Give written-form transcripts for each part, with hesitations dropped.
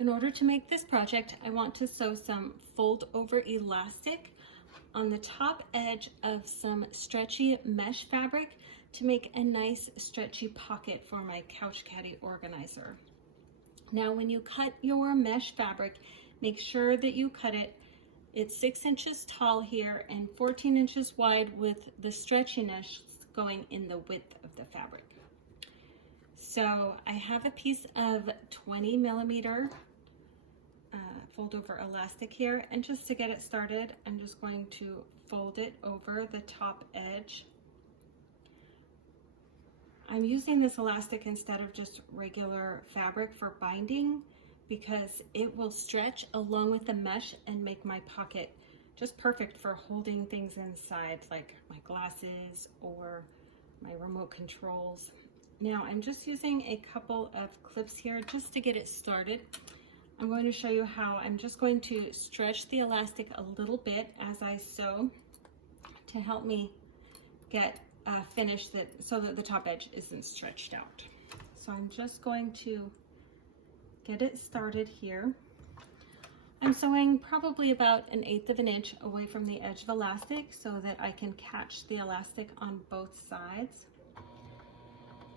In order to make this project, I want to sew some fold over elastic on the top edge of some stretchy mesh fabric to make a nice stretchy pocket for my Couch Caddy Organizer. Now when you cut your mesh fabric, make sure that you cut it. It's 6 inches tall here and 14 inches wide with the stretchiness going in the width of the fabric. So I have a piece of 20 millimeter fold over elastic here, and just to get it started, I'm just going to fold it over the top edge. I'm using this elastic instead of just regular fabric for binding because it will stretch along with the mesh and make my pocket just perfect for holding things inside, like my glasses or my remote controls. Now I'm just using a couple of clips here just to get it started. I'm going to show you how I'm just going to stretch the elastic a little bit as I sew to help me get finish that so that the top edge isn't stretched out. So I'm just going to get it started here. I'm sewing probably about 1/8 of an inch away from the edge of elastic so that I can catch the elastic on both sides.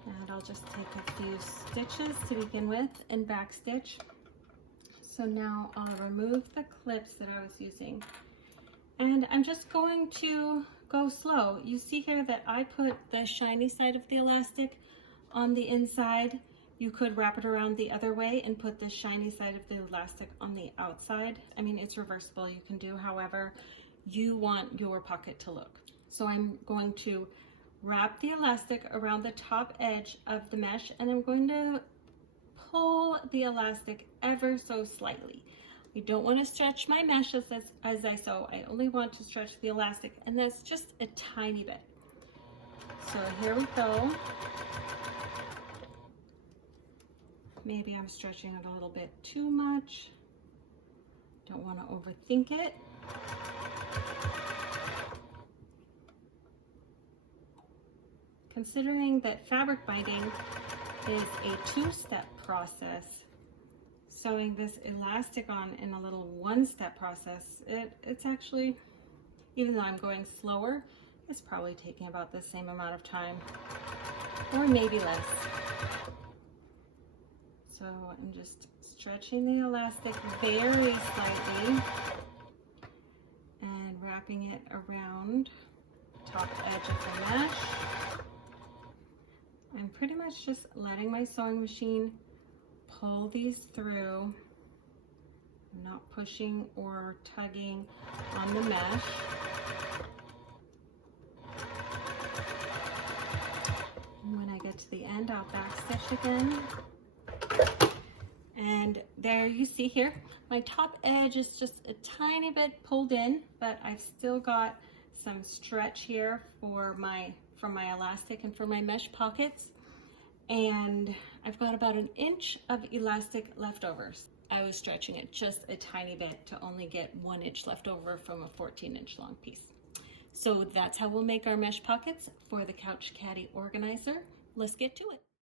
And I'll just take a few stitches to begin with and back stitch. So now I'll remove the clips that I was using. And I'm just going to go slow. You see here that I put the shiny side of the elastic on the inside. You could wrap it around the other way and put the shiny side of the elastic on the outside. I mean, it's reversible, you can do however you want your pocket to look. So I'm going to wrap the elastic around the top edge of the mesh, and I'm going to pull the elastic ever so slightly. I don't want to stretch my mesh as I sew. I only want to stretch the elastic, and that's just a tiny bit. So here we go. Maybe I'm stretching it a little bit too much. Don't want to overthink it. Considering that fabric binding is a 2-step process, sewing this elastic on in a little 1-step process, it's actually, even though I'm going slower, it's probably taking about the same amount of time, or maybe less. So I'm just stretching the elastic very slightly and wrapping it around the top edge of the mesh. I'm pretty much just letting my sewing machine pull these through. I'm not pushing or tugging on the mesh. And when I get to the end, I'll backstitch again. And there you see here, my top edge is just a tiny bit pulled in, but I've still got some stretch here from my elastic and for my mesh pockets. And I've got about 1 inch of elastic leftovers. I was stretching it just a tiny bit to only get 1 inch left over from a 14-inch long piece. So that's how we'll make our mesh pockets for the Couch Caddy Organizer. Let's get to it.